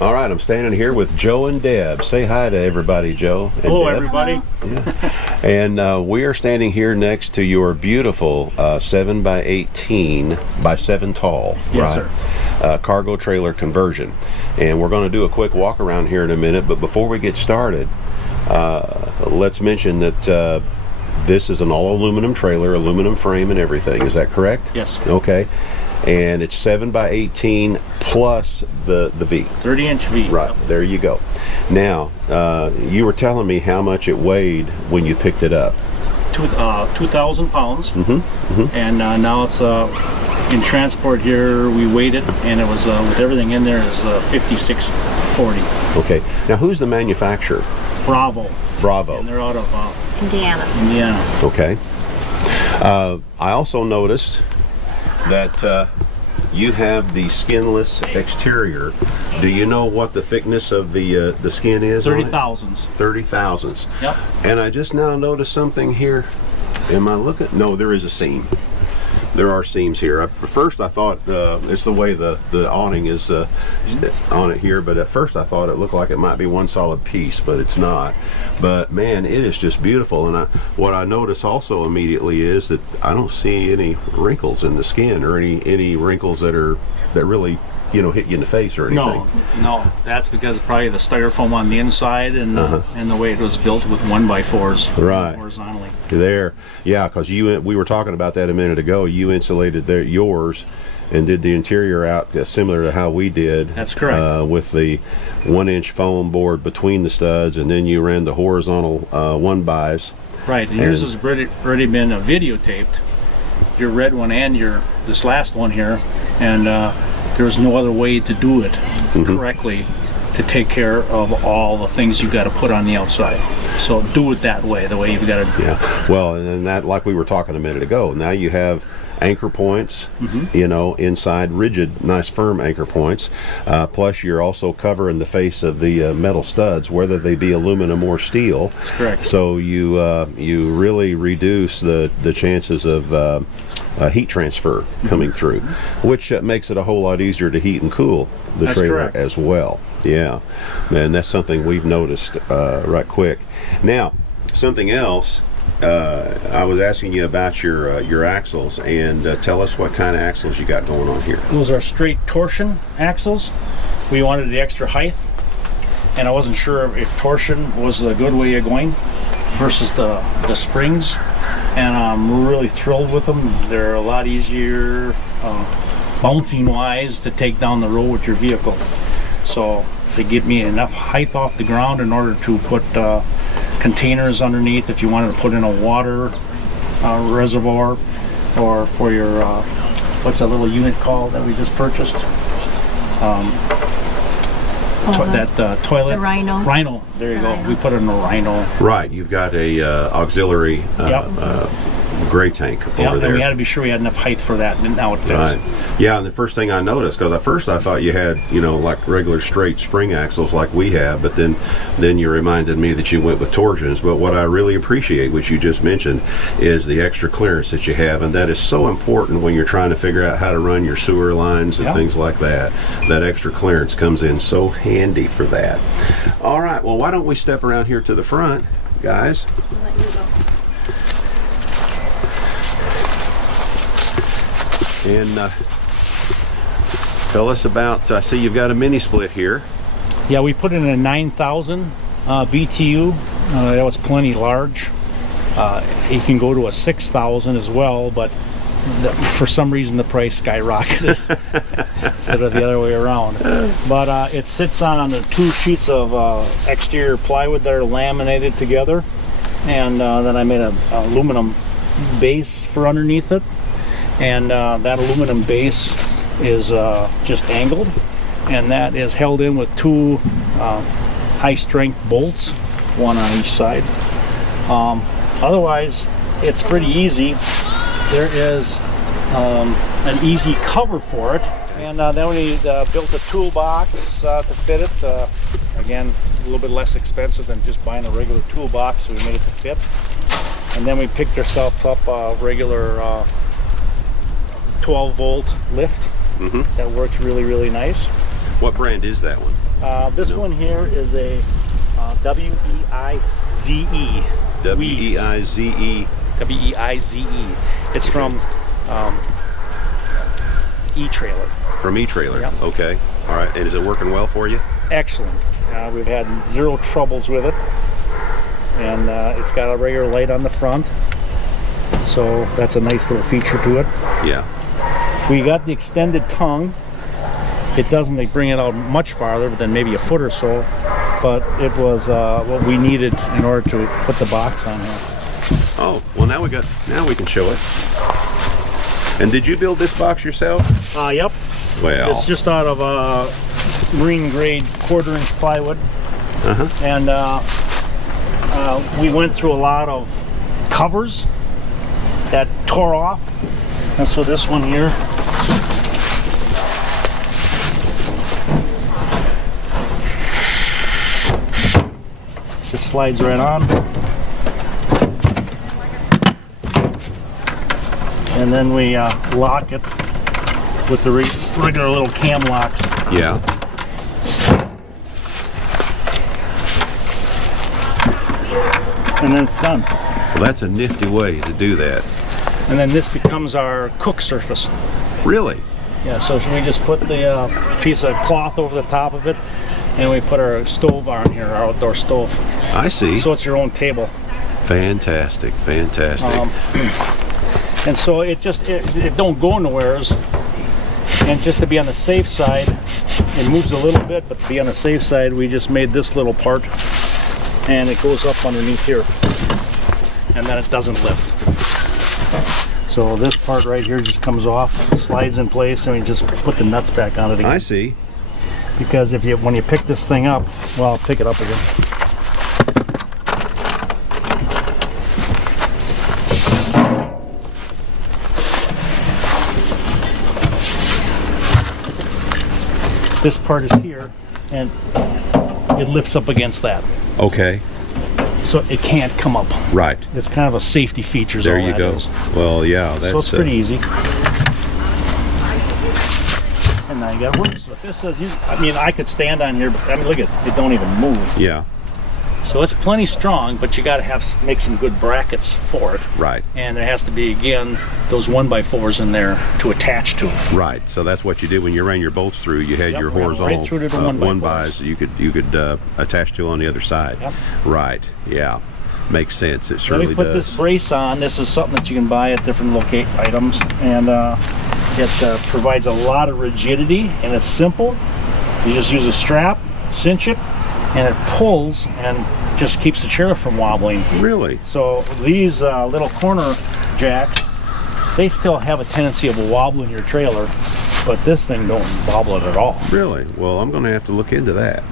All right, I'm standing here with Joe and Deb. Say hi to everybody, Joe. And Hello, Deb. everybody. Yeah. And we are standing here next to your beautiful 7 by 18 by 7 tall, Yes, right? sir. Cargo trailer conversion. And we're going to do a quick walk around here in a minute. But before we get started, let's mention that this is an all aluminum trailer, aluminum frame and everything. Is that correct? Yes. Okay. And it's 7 by 18 plus the V. 30-inch V. Right, there you go. Now, you were telling me how much it weighed when you picked it up. 2,000 pounds. Mm-hmm. And now it's in transport here. We weighed it, and it was with everything in there is 5640. Okay. Now, who's the manufacturer? Bravo. Bravo. And they're out of Indiana. Indiana. Okay. I also noticed that you have the skinless exterior. Do you know what the thickness of the skin is? 30 thousandths. 30 thousandths. Yep. And I just now noticed something here. Am I looking? No, there is a seam. There are seams here. First I thought it's the way the awning is on it here, but at first I thought it looked like it might be one solid piece, but it's not. But man, it is just beautiful. And what I notice also immediately is that I don't see any wrinkles in the skin, or any wrinkles that really, you know, hit you in the face or anything. No, that's because of probably the styrofoam on the inside and the way it was built with 1x4s, right, horizontally. There, yeah, because we were talking about that a minute ago. You insulated yours and did the interior out similar to how we did. That's correct. With the 1-inch foam board between the studs, and then you ran the horizontal 1-bys. Right, and yours has already been videotaped. Your red one and this last one here, and there was no other way to do it correctly to take care of all the things you got to put on the outside. So do it that way, the way you've got to. Yeah, well, and that, like we were talking a minute ago, now you have anchor points, you know, inside, rigid, nice firm anchor points. Plus you're also covering the face of the metal studs, whether they be aluminum or steel. That's correct. So you really reduce the chances of heat transfer coming through, which makes it a whole lot easier to heat and cool the That's trailer correct. as well. Yeah, and that's something we've noticed right quick. Now, something else, I was asking you about your axles, and tell us what kind of axles you got going on here. Those are straight torsion axles. We wanted the extra height, and I wasn't sure if torsion was a good way of going versus the springs, and I'm really thrilled with them. They're a lot easier bouncing wise to take down the road with your vehicle. So they give me enough height off the ground in order to put containers underneath if you wanted to put in a water reservoir, or for your what's that little unit called that we just purchased? That toilet. The Rhino. Rhino. There you go. Rhino. We put it in a Rhino. Right, you've got a auxiliary gray tank over there. And we had to be sure we had enough height for that, and now it fits. Right. Yeah, and the first thing I noticed, because at first I thought you had, you know, like regular straight spring axles like we have, but then you reminded me that you went with torsions. But what I really appreciate, which you just mentioned, is the extra clearance that you have, and that is so important when you're trying to figure out how to run your sewer lines and things like that. That extra clearance comes in so handy for that. All right, well, why don't we step around here to the front, guys? I'll let you go. And tell us about, I see you've got a mini split here. Yeah, we put in a 9,000 BTU. That was plenty large. It can go to a 6,000 as well, but for some reason the price skyrocketed instead of the other way around. But it sits on the 2 sheets of exterior plywood that are laminated together, and then I made an aluminum base for underneath it. And that aluminum base is just angled, and that is held in with 2 high-strength bolts, 1 on each side. Otherwise, it's pretty easy. There is an easy cover for it, and then we built a toolbox to fit it. Again, a little bit less expensive than just buying a regular toolbox, so we made it to fit. And then we picked ourselves up a regular 12-volt lift that works really, really nice. What brand is that one? This one here is a W-E-I-Z-E. W-E-I-Z-E. W-E-I-Z-E. It's from E-Trailer. From E-Trailer. Yep. Okay. All right. And is it working well for you? Excellent. We've had zero troubles with it. And it's got a regular light on the front. So that's a nice little feature to it. Yeah. We got the extended tongue. It doesn't bring it out much farther than maybe a foot or so, but it was what we needed in order to put the box on here. Oh, well now we can show it. And did you build this box yourself? Yep. Well. It's just out of marine grade 1/4-inch plywood. And we went through a lot of covers that tore off. And so this one here, just slides right on. And then we lock it with the regular little cam locks. Yeah. And then it's done. Well, that's a nifty way to do that. And then this becomes our cook surface. Really? Yeah, so we just put the piece of cloth over the top of it, and we put our stove on here, our outdoor stove. I see. So it's your own table. Fantastic, fantastic. And so it don't go nowheres. And just to be on the safe side, it moves a little bit, but to be on the safe side, we just made this little part, and it goes up underneath here, and then it doesn't lift. So this part right here just comes off, slides in place, and we just put the nuts back on it again. I see. Because when you pick this thing up, well, I'll pick it up again. This part is here, and it lifts up against that. Okay. So it can't come up. Right. It's kind of a safety feature. There you go. Well, yeah, that's. So it's pretty easy. And now you got wood. So if this says, I mean, I could stand on here, but I mean, look at it. It don't even move. Yeah. So it's plenty strong, but you got to make some good brackets for it. Right. And there has to be, again, those 1x4s in there to attach to it. Right. So that's what you did when you ran your bolts through. You had your ran horizontal right through to the 1x4s. you could attach to on the other side. Yep. Right. Yeah. Makes sense. It Let surely me put does. this brace on. This is something that you can buy at different items, and it provides a lot of rigidity, and it's simple. You just use a strap, cinch it, and it pulls and just keeps the chair from wobbling. Really? So these little corner jacks, they still have a tendency of wobbling your trailer, but this thing don't wobble it at all. Really? Well, I'm going to have to look into that.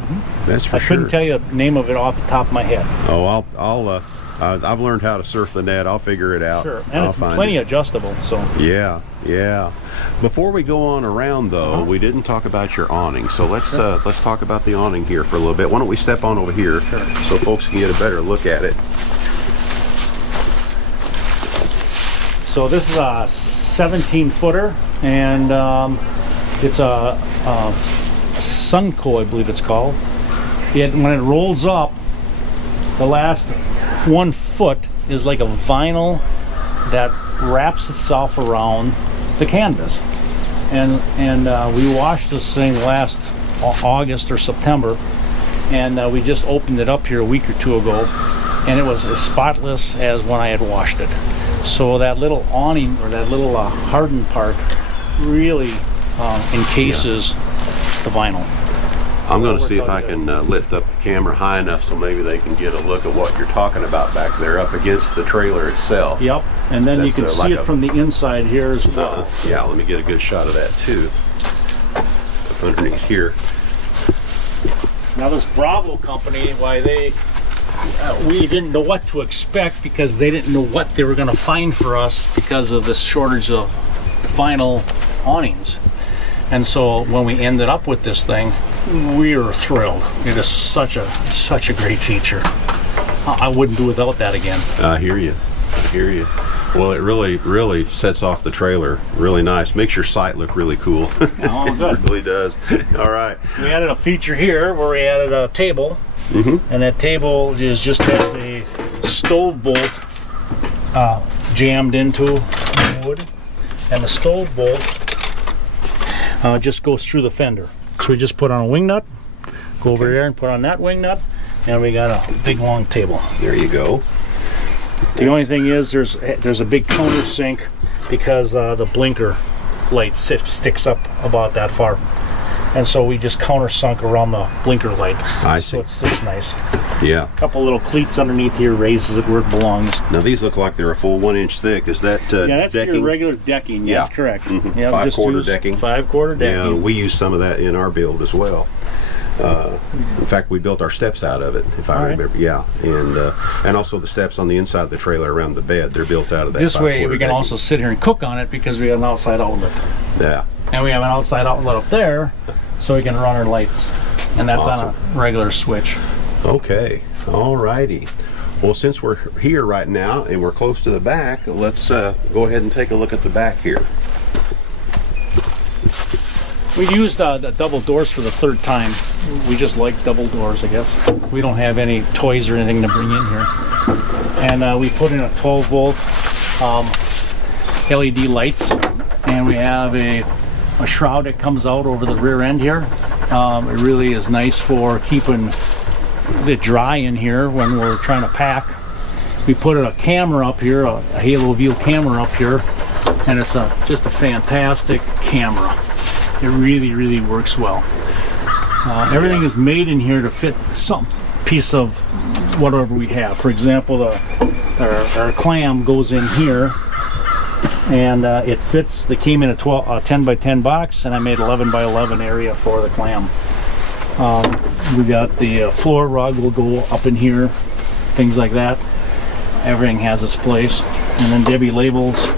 That's for I sure. couldn't tell you the name of it off the top of my head. Oh, I've learned how to surf the net. I'll figure it out. Sure, and I'll it's find plenty it. adjustable. So Yeah, yeah. Before we go on around, though, we didn't talk about your awning. So let's talk about the awning here for a little bit. Why don't we step on over here so folks can get a better look at it. So this is a 17-footer, and it's a Sunco, I believe it's called. When it rolls up, the last 1 foot is like a vinyl that wraps itself around the canvas. And we washed this thing last August or September, and we just opened it up here a week or two ago, and it was as spotless as when I had washed it. So that little awning, or that little hardened part, really encases the vinyl. I'm going to see if I can lift up the camera high enough so maybe they can get a look at what you're talking about back there up against the trailer itself. Yep, and then you That's, can see it from the inside here as well. Yeah, let me get a good shot of that too. Up underneath here. Now this Bravo company, we didn't know what to expect because they didn't know what they were going to find for us because of this shortage of vinyl awnings. And so when we ended up with this thing, we were thrilled. It is such a great feature. I wouldn't do without that again. I hear you. I hear you. Well, it really sets off the trailer. Really nice. Makes your site look really cool. Oh, good. It really does. All right. We added a feature here where we added a table, and that table is just has a stove bolt jammed into the wood, and the stove bolt just goes through the fender. So we just put on a wing nut, go over there and put on that wing nut, and we got a big long table. There you go. The only thing is there's a big countersink because the blinker light sticks up about that far. And so we just countersunk around the blinker light. I see. So it's nice. Yeah. A couple little cleats underneath here raises it where it belongs. Now these look like they're a full 1 inch thick. Is that Yeah, that's decking? your regular decking. Yeah. That's correct. Mm-hmm. Yeah, 5/4 decking. 5/4 decking. Yeah, we use some of that in our build as well. In fact, we built our steps out of it, if I remember. Yeah, and also the steps on the inside of the trailer around the bed, they're built out of that. This way we can decking. also sit here and cook on it because we have an outside outlet. Yeah. And we have an outside outlet up there so we can run our lights. And that's Awesome. on a regular switch. Okay. All righty. Well, since we're here right now and we're close to the back, let's go ahead and take a look at the back here. We used the double doors for the third time. We just like double doors, I guess. We don't have any toys or anything to bring in here. And we put in a 12 volt LED lights, and we have a shroud that comes out over the rear end here. It really is nice for keeping it dry in here when we're trying to pack. We put a camera up here, a Halo View camera up here, and it's just a fantastic camera. It really works well. Everything is made in here to fit some piece of whatever we have. For example, our clam goes in here, and it fits. They came in a 10 by 10 box, and I made 11 by 11 area for the clam. We got the floor rug will go up in here, things like that. Everything has its place, and then Debbie labels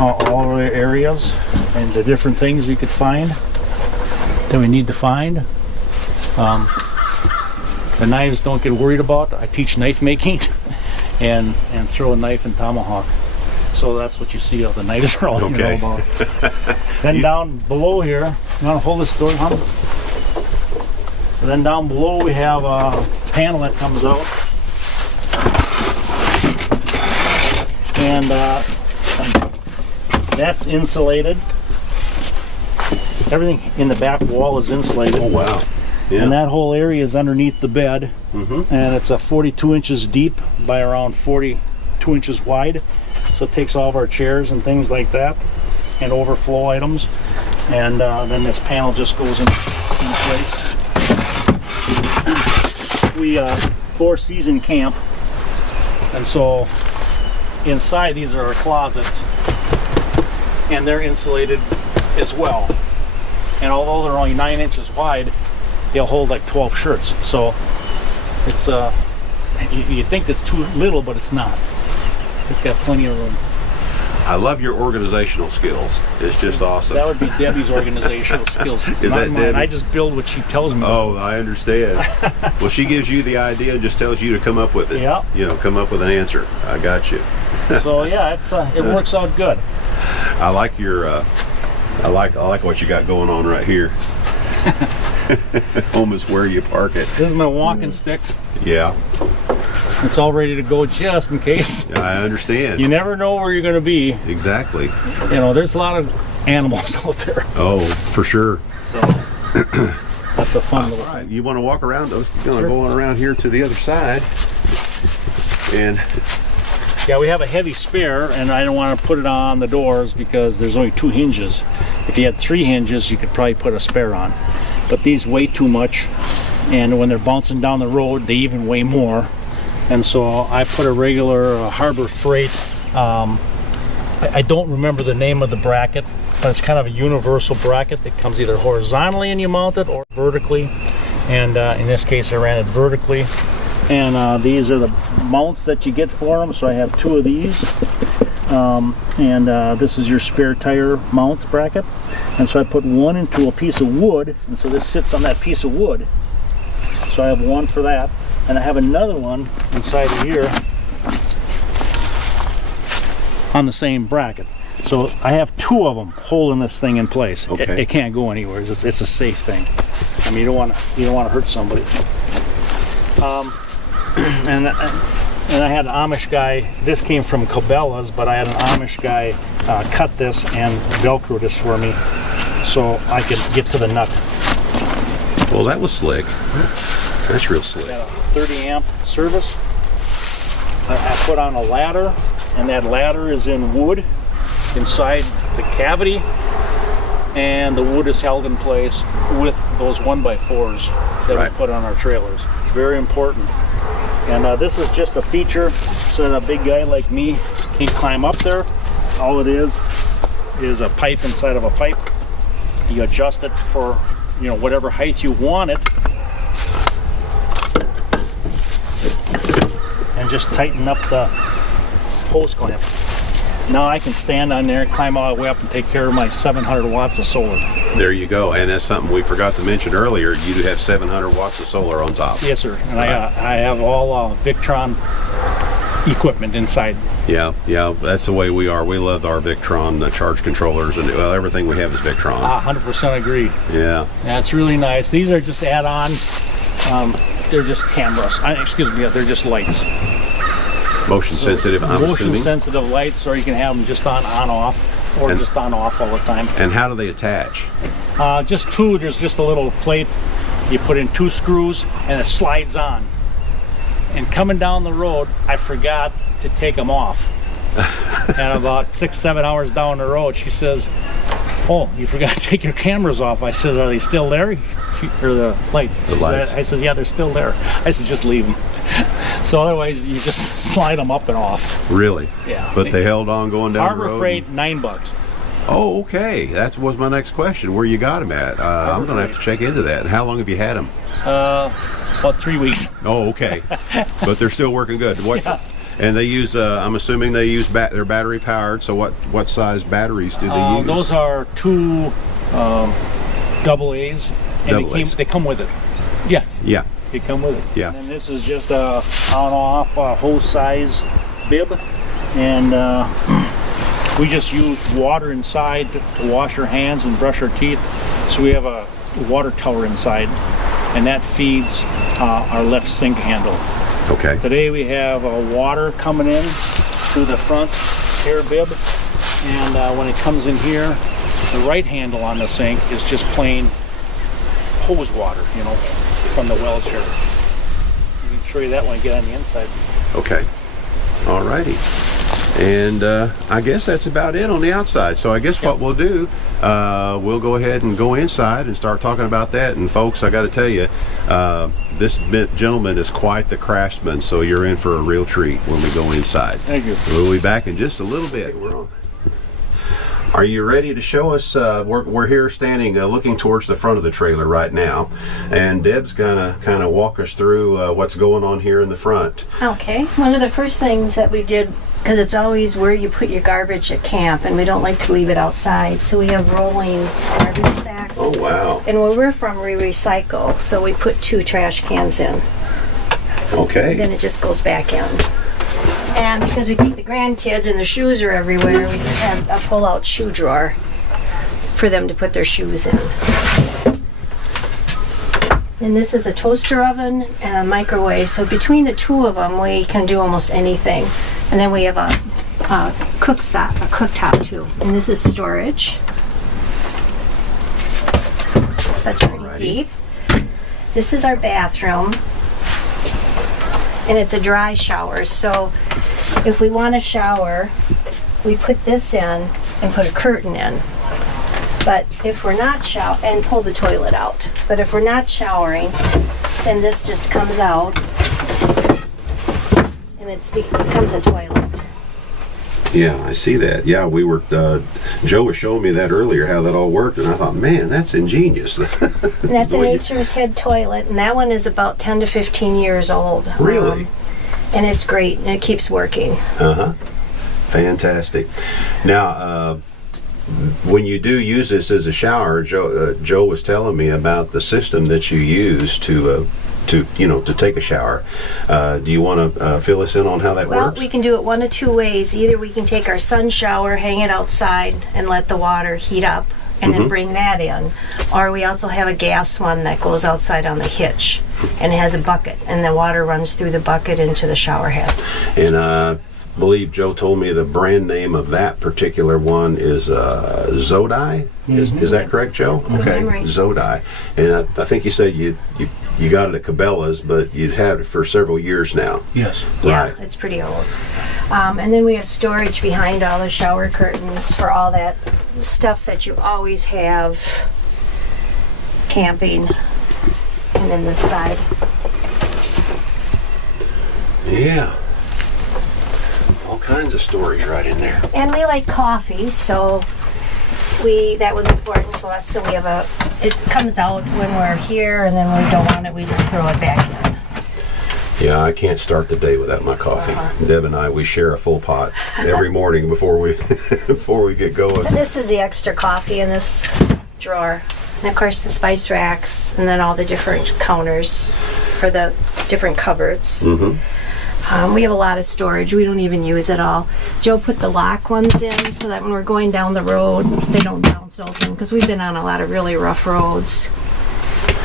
all our areas and the different things we could find that we need to find. The knives don't get worried about. I teach knife making and throw a knife and tomahawk. So that's what you see of the knives are all you know about. Then down below here, you want to hold this door, hon? So then down below we have a panel that comes out. And that's insulated. Everything in the back wall is insulated. Oh, wow. Yeah. And that whole area is underneath the bed. And it's a 42 inches deep by around 42 inches wide. So it takes all of our chairs and things like that and overflow items. And then this panel just goes in place. We 4-season camp. And so inside these are our closets. And they're insulated as well. And although they're only 9 inches wide, they'll hold like 12 shirts. So it's you think it's too little, but it's not. It's got plenty of room. I love your organizational skills. It's just awesome. That would be Debbie's organizational skills. Is Not that mine. Debbie's? I just build what she tells me. Oh, I understand. Well, she gives you the idea and just tells you to come up with it. Yeah. You know, come up with an answer. I got you. So yeah, it works out good. I like your I like what you got going on right here. Home is where you park it. This is my walking stick. Yeah. It's all ready to go just in case. I understand. You never know where you're going to be. Exactly. You know, there's a lot of animals out there. Oh, for sure. So that's a fun little Right. thing. You want to walk around those? You want to go on around here to the other side. And Yeah, we have a heavy spare, and I don't want to put it on the doors because there's only 2 hinges. If you had 3 hinges, you could probably put a spare on. But these weigh too much, and when they're bouncing down the road, they even weigh more. And so I put a regular Harbor Freight. I don't remember the name of the bracket, but it's kind of a universal bracket that comes either horizontally and you mount it or vertically. And in this case, I ran it vertically. And these are the mounts that you get for them. So I have 2 of these. This is your spare tire mount bracket. And so I put one into a piece of wood. And so this sits on that piece of wood. So I have one for that. And I have another one inside of here on the same bracket. So I have 2 of them holding this thing in place. Okay. It can't go anywhere. It's a safe thing. I mean, you don't want to hurt somebody. And I had an Amish guy. This came from Cabela's, but I had an Amish guy cut this and Velcro this for me, so I could get to the nut. Well, that was slick. That's real slick. Got a 30 amp service. I put on a ladder, and that ladder is in wood inside the cavity, and the wood is held in place with those 1x4s that Right. we put on our trailers. Very important. And this is just a feature so that a big guy like me can climb up there. All it is a pipe inside of a pipe. You adjust it for, you know, whatever height you want it, and just tighten up the hose clamp. Now I can stand on there, climb all the way up, and take care of my 700 watts of solar. There you go. And that's something we forgot to mention earlier. You do have 700 watts of solar on top. Yes, sir. And I have all Victron equipment inside. Yeah, that's the way we are. We love our Victron charge controllers, and everything we have is Victron. 100% agree. Yeah. That's really nice. These are just add-on. They're just cameras. They're just lights. Motion sensitive, I'm Motion assuming. sensitive lights, or you can have them just on off, or just on off all the time. And how do they attach? Just 2. There's just a little plate. You put in 2 screws, and it slides on. And coming down the road, I forgot to take them off. And about 6-7 hours down the road, she says, "Oh, you forgot to take your cameras off." I says, "Are they still there?" Or the lights. The lights. I says, "Yeah, they're still there." I said, "Just leave them." So otherwise, you just slide them up and off. Really? Yeah. But they held on going down the Harbor road? Freight, $9. Oh, okay. That was my next question. Where you got them at? I'm going to have to check into that. How long have you had them? About 3 weeks. Oh, okay. But they're still working good. What? Yeah. And they use. I'm assuming they use. They're battery powered. So what size batteries do they use? Those are 2 double A's, and Double A's. they come with it. Yeah. Yeah. They come with it. Yeah. And this is just a on-off hose size bib, and we just use water inside to wash our hands and brush our teeth. So we have a water tower inside, and that feeds our left sink handle. Okay. Today we have water coming in through the front air bib, and when it comes in here, the right handle on the sink is just plain hose water, you know, from the wells here. I can show you that when I get on the inside. Okay. Alrighty. And I guess that's about it on the outside. So I guess what we'll do, we'll go ahead and go inside and start talking about that. And folks, I got to tell you, this gentleman is quite the craftsman, so you're in for a real treat when we go inside. Thank you. We'll be back in just a little bit. We're on. Are you ready to show us? We're here standing looking towards the front of the trailer right now, and Deb's gonna kind of walk us through what's going on here in the front. Okay. One of the first things that we did, because it's always where you put your garbage at camp, and we don't like to leave it outside, so we have rolling garbage sacks. Oh, wow. And where we're from, we recycle, so we put 2 trash cans in. Okay. Then it just goes back in. And because we take the grandkids and their shoes are everywhere, we have a pull-out shoe drawer for them to put their shoes in. And this is a toaster oven and a microwave. So between the 2 of them, we can do almost anything. And then we have a cooktop too. And this is storage. That's pretty Alrighty. deep. This is our bathroom. And it's a dry shower. So if we want to shower, we put this in and put a curtain in. But if we're not and pull the toilet out. But if we're not showering, then this just comes out and it becomes a toilet. Yeah, I see that. Yeah, we were. Joe was showing me that earlier, how that all worked, and I thought, man, that's ingenious. And that's a Nature's Head toilet, and that one is about 10 to 15 years old. Really? And it's great, and it keeps working. Fantastic. Now, when you do use this as a shower, Joe was telling me about the system that you use to to take a shower. Do you want to fill us in on how that Well, works? we can do it one of two ways. Either we can take our sun shower, hang it outside, and let the water heat up, and then bring that in. Or we also have a gas one that goes outside on the hitch, and it has a bucket, and the water runs through the bucket into the shower head. And I believe Joe told me the brand name of that particular one is Zodi. Is that correct, Joe? Okay, memory. Zodi. And I think you said you got it at Cabela's, but you've had it for several years now. Yes. Yeah, Right. it's pretty old. And then we have storage behind all the shower curtains for all that stuff that you always have camping. And then this side. Yeah. All kinds of storage right in there. And we like coffee, so that was important to us. So we have it comes out when we're here, and then when we don't want it, we just throw it back in. Yeah, I can't start the day without my coffee. Deb and I, we share a full pot every morning before we get going. And this is the extra coffee in this drawer. And of course the spice racks, and then all the different counters for the different cupboards. We have a lot of storage. We don't even use it all. Joe put the lock ones in so that when we're going down the road, they don't bounce open, because we've been on a lot of really rough roads.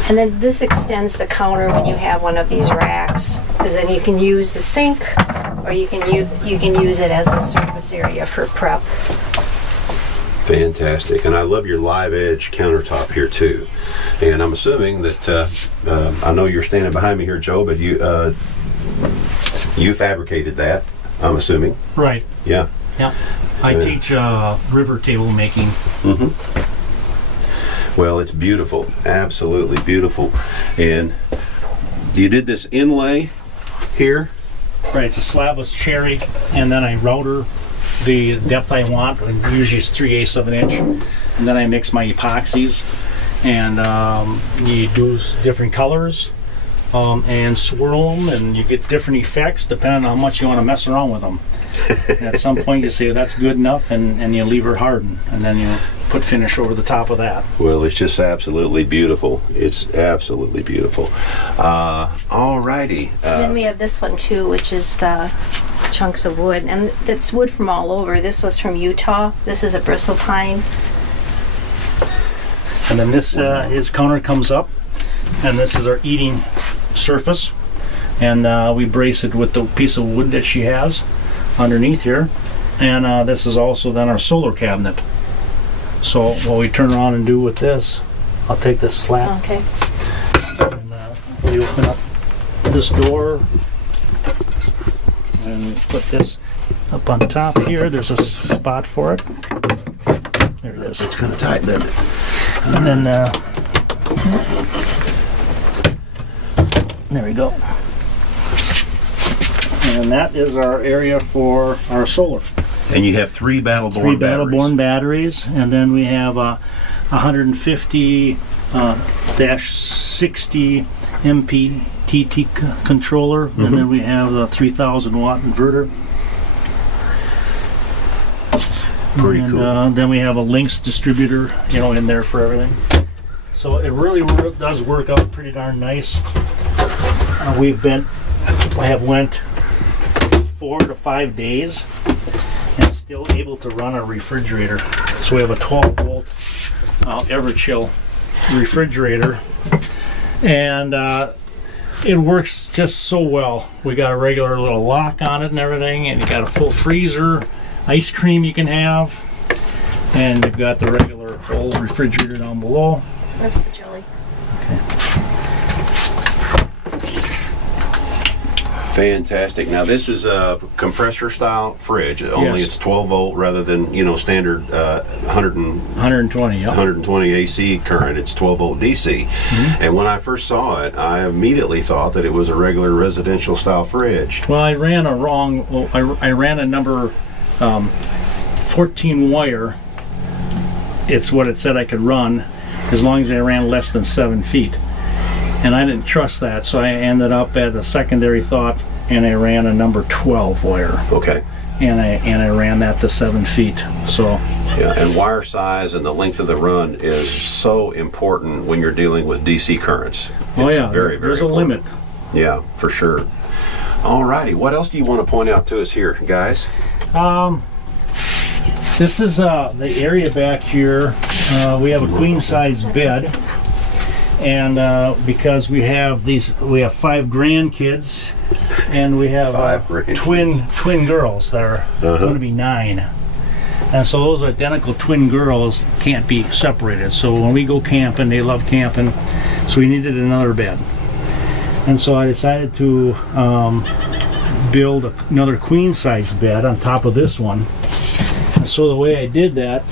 And then this extends the counter when you have one of these racks, because then you can use the sink, or you can use it as a surface area for prep. Fantastic. And I love your live edge countertop here too. And I'm assuming that I know you're standing behind me here, Joe, but you fabricated that, I'm assuming. Right. Yeah. Yeah. I teach river table making. Well, it's beautiful, absolutely beautiful. And you did this inlay here. Right. It's a slabless cherry, and then I router the depth I want. Usually it's 3/8 of an inch, and then I mix my epoxies, and you do different colors. And swirl them, and you get different effects depending on how much you want to mess around with them. And at some point you say that's good enough, and you leave her harden, and then you put finish over the top of that. Well, it's just absolutely beautiful. It's absolutely beautiful. All righty. And then we have this one too, which is the chunks of wood, and that's wood from all over. This was from Utah. This is a bristle pine. And then this his counter comes up, and this is our eating surface, and we brace it with the piece of wood that she has underneath here, and this is also then our solar cabinet. So what we turn around and do with this, I'll take this slat, Okay. and we open up this door, and we put this up on top here. There's a spot for it. There it is. It's kind of tight, doesn't it? And then there we go. And that is our area for our solar. And you have three Battleborn Three batteries. Battleborn batteries, and then we have a 150-60 MPPT controller, and then we have a 3,000 watt inverter. Pretty And, cool. then we have a Lynx distributor, in there for everything. So it really does work out pretty darn nice. I have went 4 to 5 days and still able to run a refrigerator. So we have a 12 volt Everchill refrigerator, and it works just so well. We got a regular little lock on it and everything, and you got a full freezer, ice cream you can have, and you've got the regular old refrigerator down below. Where's the jelly? Fantastic. Now this is a compressor style fridge. Only Yes. it's 12 volt rather than standard 120, yeah. 120 AC current. It's 12 volt DC. And when I first saw it, I immediately thought that it was a regular residential style fridge. Well, I ran a number 14 wire. It's what it said I could run as long as I ran less than 7 feet. And I didn't trust that, so I ended up at a secondary thought, and I ran a number 12 wire. Okay. And I ran that to 7 feet. So Yeah, and wire size and the length of the run is so important when you're dealing with DC currents. Oh yeah, very, very there's a important. limit. Yeah, for sure. All righty. What else do you want to point out to us here, guys? This is the area back here. We have a queen size bed, and because we have 5 grandkids, and we have 5 grandkids. twin girls that are going to be 9. And so those identical twin girls can't be separated. So when we go camping, they love camping, so we needed another bed. And so I decided to build another queen size bed on top of this one. And so the way I did that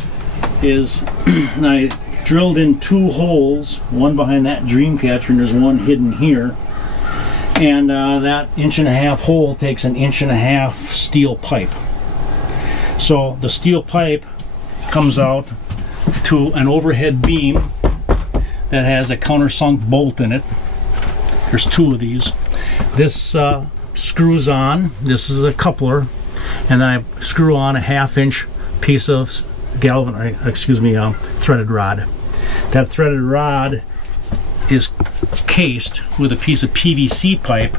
is I drilled in 2 holes, one behind that dream catcher, and there's one hidden here. And that 1.5-inch hole takes an 1.5-inch steel pipe. So the steel pipe comes out to an overhead beam that has a countersunk bolt in it. There's 2 of these. This screws on. This is a coupler, and then I screw on a 1/2-inch piece of threaded rod. That threaded rod is cased with a piece of PVC pipe,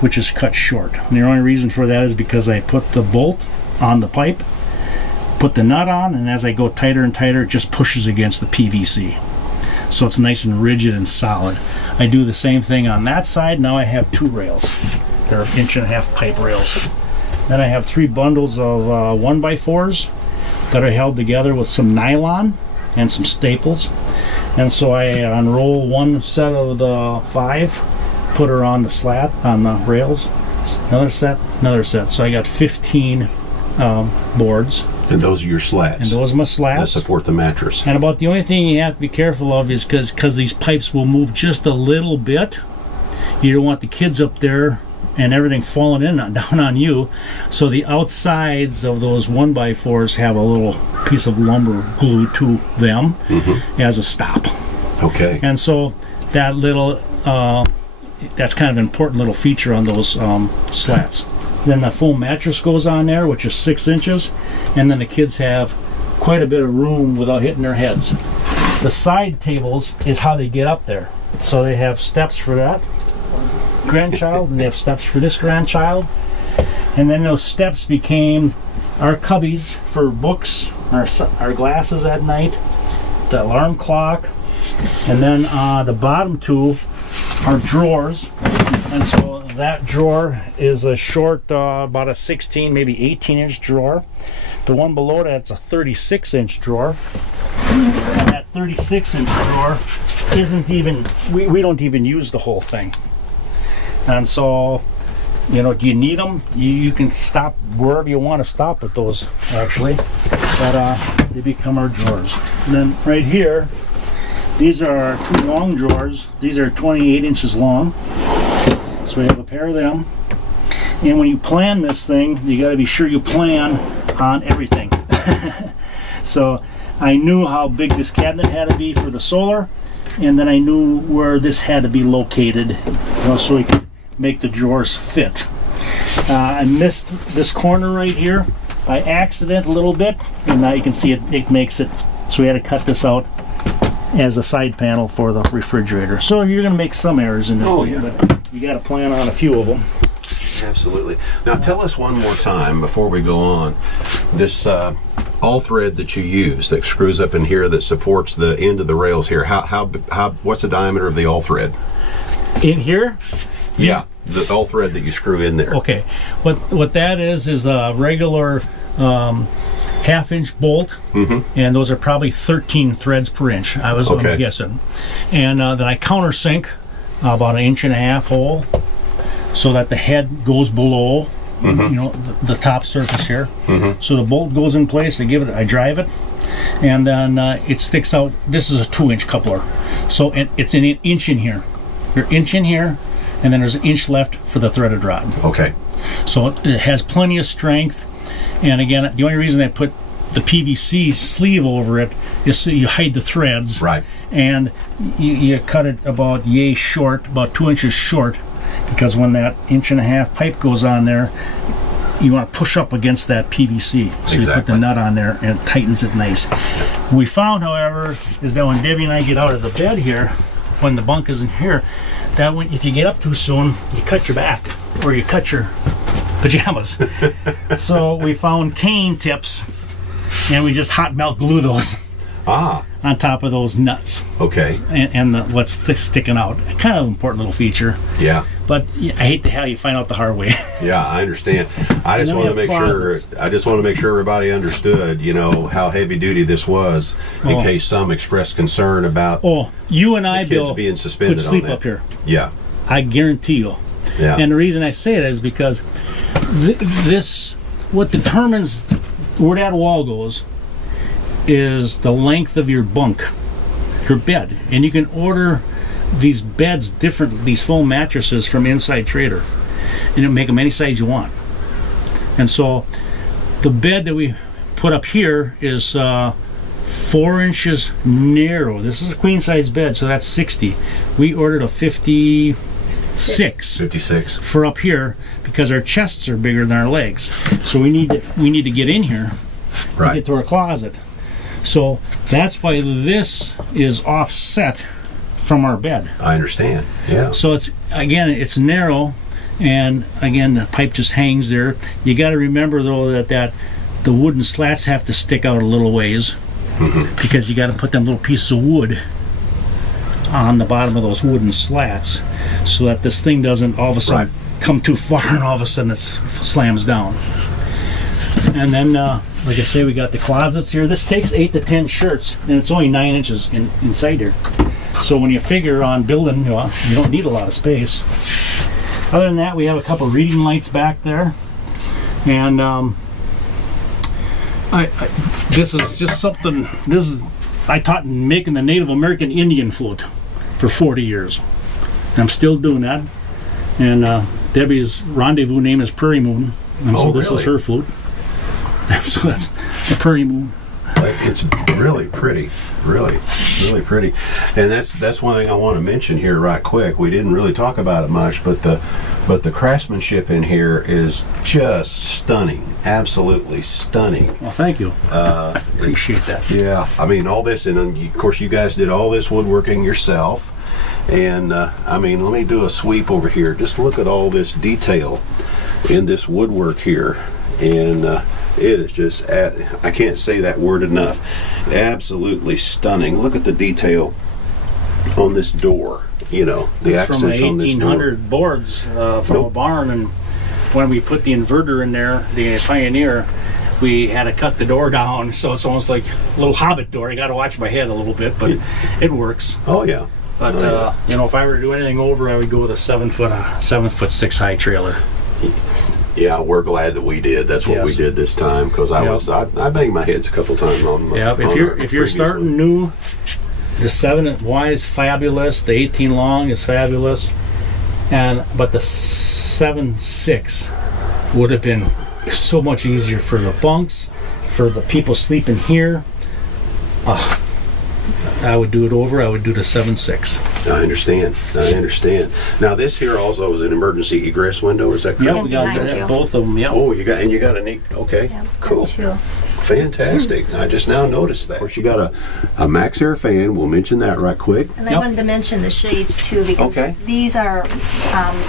which is cut short. And the only reason for that is because I put the bolt on the pipe, put the nut on, and as I go tighter and tighter, it just pushes against the PVC. So it's nice and rigid and solid. I do the same thing on that side. Now I have 2 rails. They're 1.5-inch pipe rails. Then I have 3 bundles of 1x4s that are held together with some nylon and some staples. And so I unroll one set of the 5, put her on the slat, on the rails, another set. So I got 15 boards. And those are your slats. And those are my slats. That support the mattress. And about the only thing you have to be careful of is because these pipes will move just a little bit. You don't want the kids up there and everything falling in down on you. So the outsides of those 1x4s have a little piece of lumber glued to them as a stop. Okay. And so that little, that's kind of an important little feature on those slats. Then the foam mattress goes on there, which is 6 inches, and then the kids have quite a bit of room without hitting their heads. The side tables is how they get up there. So they have steps for that grandchild, and they have steps for this grandchild. And then those steps became our cubbies for books, our glasses at night, the alarm clock, and then the bottom 2 are drawers. And so that drawer is a short, about a 16, maybe 18-inch drawer. The one below that's a 36-inch drawer. And that 36-inch drawer isn't even, we don't even use the whole thing. And so, you know, do you need them? You can stop wherever you want to stop with those, actually. But they become our drawers. And then right here, these are our 2 long drawers. These are 28 inches long. So we have a pair of them. And when you plan this thing, you got to be sure you plan on everything. So I knew how big this cabinet had to be for the solar, and then I knew where this had to be located, you know, so we could make the drawers fit. I missed this corner right here by accident a little bit, and now you can see it makes it, so we had to cut this out as a side panel for the refrigerator. So you're going to make some errors in this thing, but you got to plan on a few of them. Absolutely. Now tell us one more time before we go on, this all thread that you use that screws up in here that supports the end of the rails here, how what's the diameter of the all thread? In here? Yeah, the all thread that you screw in there. Okay. What that is a regular 1/2-inch bolt, and those are probably 13 threads per inch. I was guessing. And then I countersink about 1.5 inch hole so that the head goes below, you know, the top surface here. So the bolt goes in place. I drive it, and then it sticks out. This is a 2-inch coupler, so it's an inch in here. You're inch in here, and then there's an inch left for the threaded rod. Okay. So it has plenty of strength. And again, the only reason I put the PVC sleeve over it is so you hide the threads. Right. And you cut it about yay short, about 2 inches short, because when that 1.5-inch pipe goes on there, you want to push up against that PVC. So you put the nut on there and it tightens it nice. What we found, however, is that when Debbie and I get out of the bed here, when the bunk isn't here, that when if you get up too soon, you cut your back or you cut your pajamas. So we found cane tips, and we just hot melt glue those on top of those nuts. Okay. And what's sticking out. Kind of an important little feature. Yeah. But I hate to have you find out the hard way. Yeah, I understand. I just want to make sure. I just want to make sure everybody understood, how heavy duty this was, in case some expressed concern about. Oh, you and I, kids Bill, being suspended could sleep on that. up here. Yeah. I guarantee you. Yeah. And the reason I say it is because what determines where that wall goes is the length of your bunk, your bed. And you can order these beds different, these foam mattresses from Inside Trader, and it'll make them any size you want. And so the bed that we put up here is 4 inches narrow. This is a queen size bed, so that's 60. We ordered a 56 for up here because our chests are bigger than our legs. So we need to get in here to get to our closet. So that's why this is offset from our bed. I understand. Yeah. So it's narrow, and again the pipe just hangs there. You got to remember though that the wooden slats have to stick out a little ways, because you got to put them little pieces of wood on the bottom of those wooden slats, so that this thing doesn't all of a sudden come too far and all of a sudden it slams down. And then like I say, we got the closets here. This takes 8 to 10 shirts, and it's only 9 inches inside here. So when you figure on building, you don't need a lot of space. Other than that, we have a couple reading lights back there, and this is just something. I taught making the Native American Indian flute for 40 years. I'm still doing that. And Debbie's rendezvous name is Prairie Moon, and so this is her flute. So that's the Prairie Moon. It's really pretty, really pretty. And that's one thing I want to mention here right quick. We didn't really talk about it much, but the craftsmanship in here is just stunning, absolutely stunning. Well, thank you. Appreciate that. Yeah, I mean all this, and of course you guys did all this woodworking yourself. And I mean, let me do a sweep over here. Just look at all this detail in this woodwork here, and it is just, I can't say that word enough. Absolutely stunning. Look at the detail on this door. The accents on this door. 1800 boards from a barn, and when we put the inverter in there, the Pioneer, we had to cut the door down, so it's almost like a little hobbit door. You got to watch my head a little bit, but it works. Oh yeah. But if I were to do anything over, I would go with a 7'6" high trailer. Yeah, we're glad that we did. That's what we did this time, because I banged my heads a couple times on. If you're starting new, the 7 wide is fabulous. The 18 long is fabulous, but the 7'6" would have been so much easier for the bunks, for the people sleeping here. I would do it over. I would do the 7'6". I understand. Now this here also is an emergency egress window. Is that correct? Yeah, we got both of them. Yeah. Oh, you got a neat. Okay, cool, fantastic. I just now noticed that. Of course, you got a Max Air fan. We'll mention that right quick. And I wanted to mention the shades too, because these are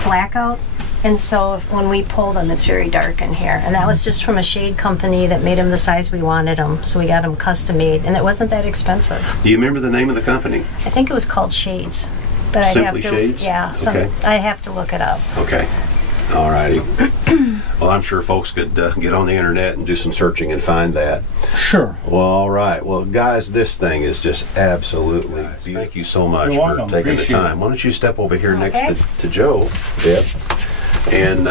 blackout. And so when we pull them, it's very dark in here. And that was just from a shade company that made them the size we wanted them. So we got them custom made, and it wasn't that expensive. Do you remember the name of the company? I think it was called Shades. But Simply Shades? Yeah, I have to look it up. Okay. All righty. Well, I'm sure folks could get on the internet and do some searching and find that. Sure. Well, all right. Well, guys, this thing is just absolutely beautiful. Thank you so much for taking the time. Why don't you step over here next to Joe, Deb? And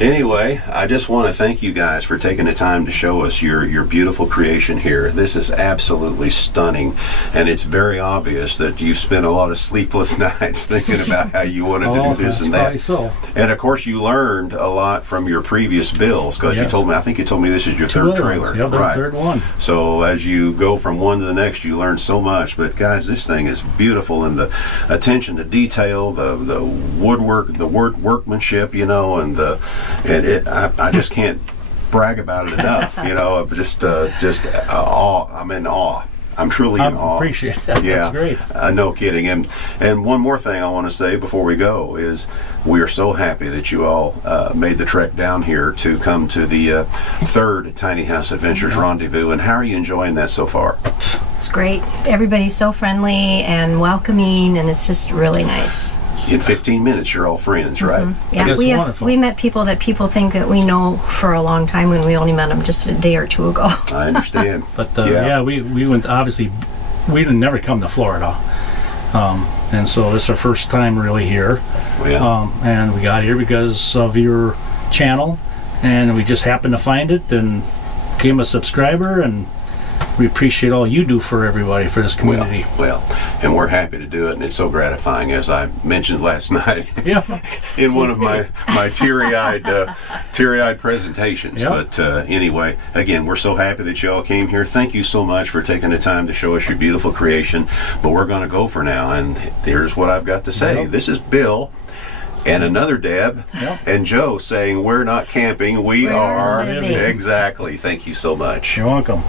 anyway, I just want to thank you guys for taking the time to show us your beautiful creation here. This is absolutely stunning, and it's very obvious that you've spent a lot of sleepless nights thinking about how you wanted to do this and that. So. And of course, you learned a lot from your previous builds, because I think you told me this is your third trailer. Yeah, the third one. So as you go from one to the next, you learn so much. But guys, this thing is beautiful, and the attention to detail, the woodwork, the workmanship, and I just can't brag about it enough. I'm in awe. I'm truly in awe. I appreciate that. Yeah, That's great. No kidding. And one more thing I want to say before we go is we are so happy that you all made the trek down here to come to the third Tiny House Adventures Rendezvous. And how are you enjoying that so far? It's great. Everybody's so friendly and welcoming, and it's just really nice. In 15 minutes, you're all friends, right? Yeah, That's we wonderful. we met people that people think that we know for a long time when we only met them just a day or two ago. I understand. But we went, obviously, we didn't never come to Florida. And so this is our first time really here. Yeah. And we got here because of your channel, and we just happened to find it and became a subscriber, and we appreciate all you do for everybody, for this community. Well, and we're happy to do it, and it's so gratifying, as I mentioned last night Yeah. in one of my teary-eyed presentations. Yeah. But anyway, again, we're so happy that you all came here. Thank you so much for taking the time to show us your beautiful creation. But we're going to go for now, and here's what I've got to say. Yep. This is Bill and another Deb Yep. and Joe saying we're not camping, we are. living. Exactly. Thank you so much. You're welcome.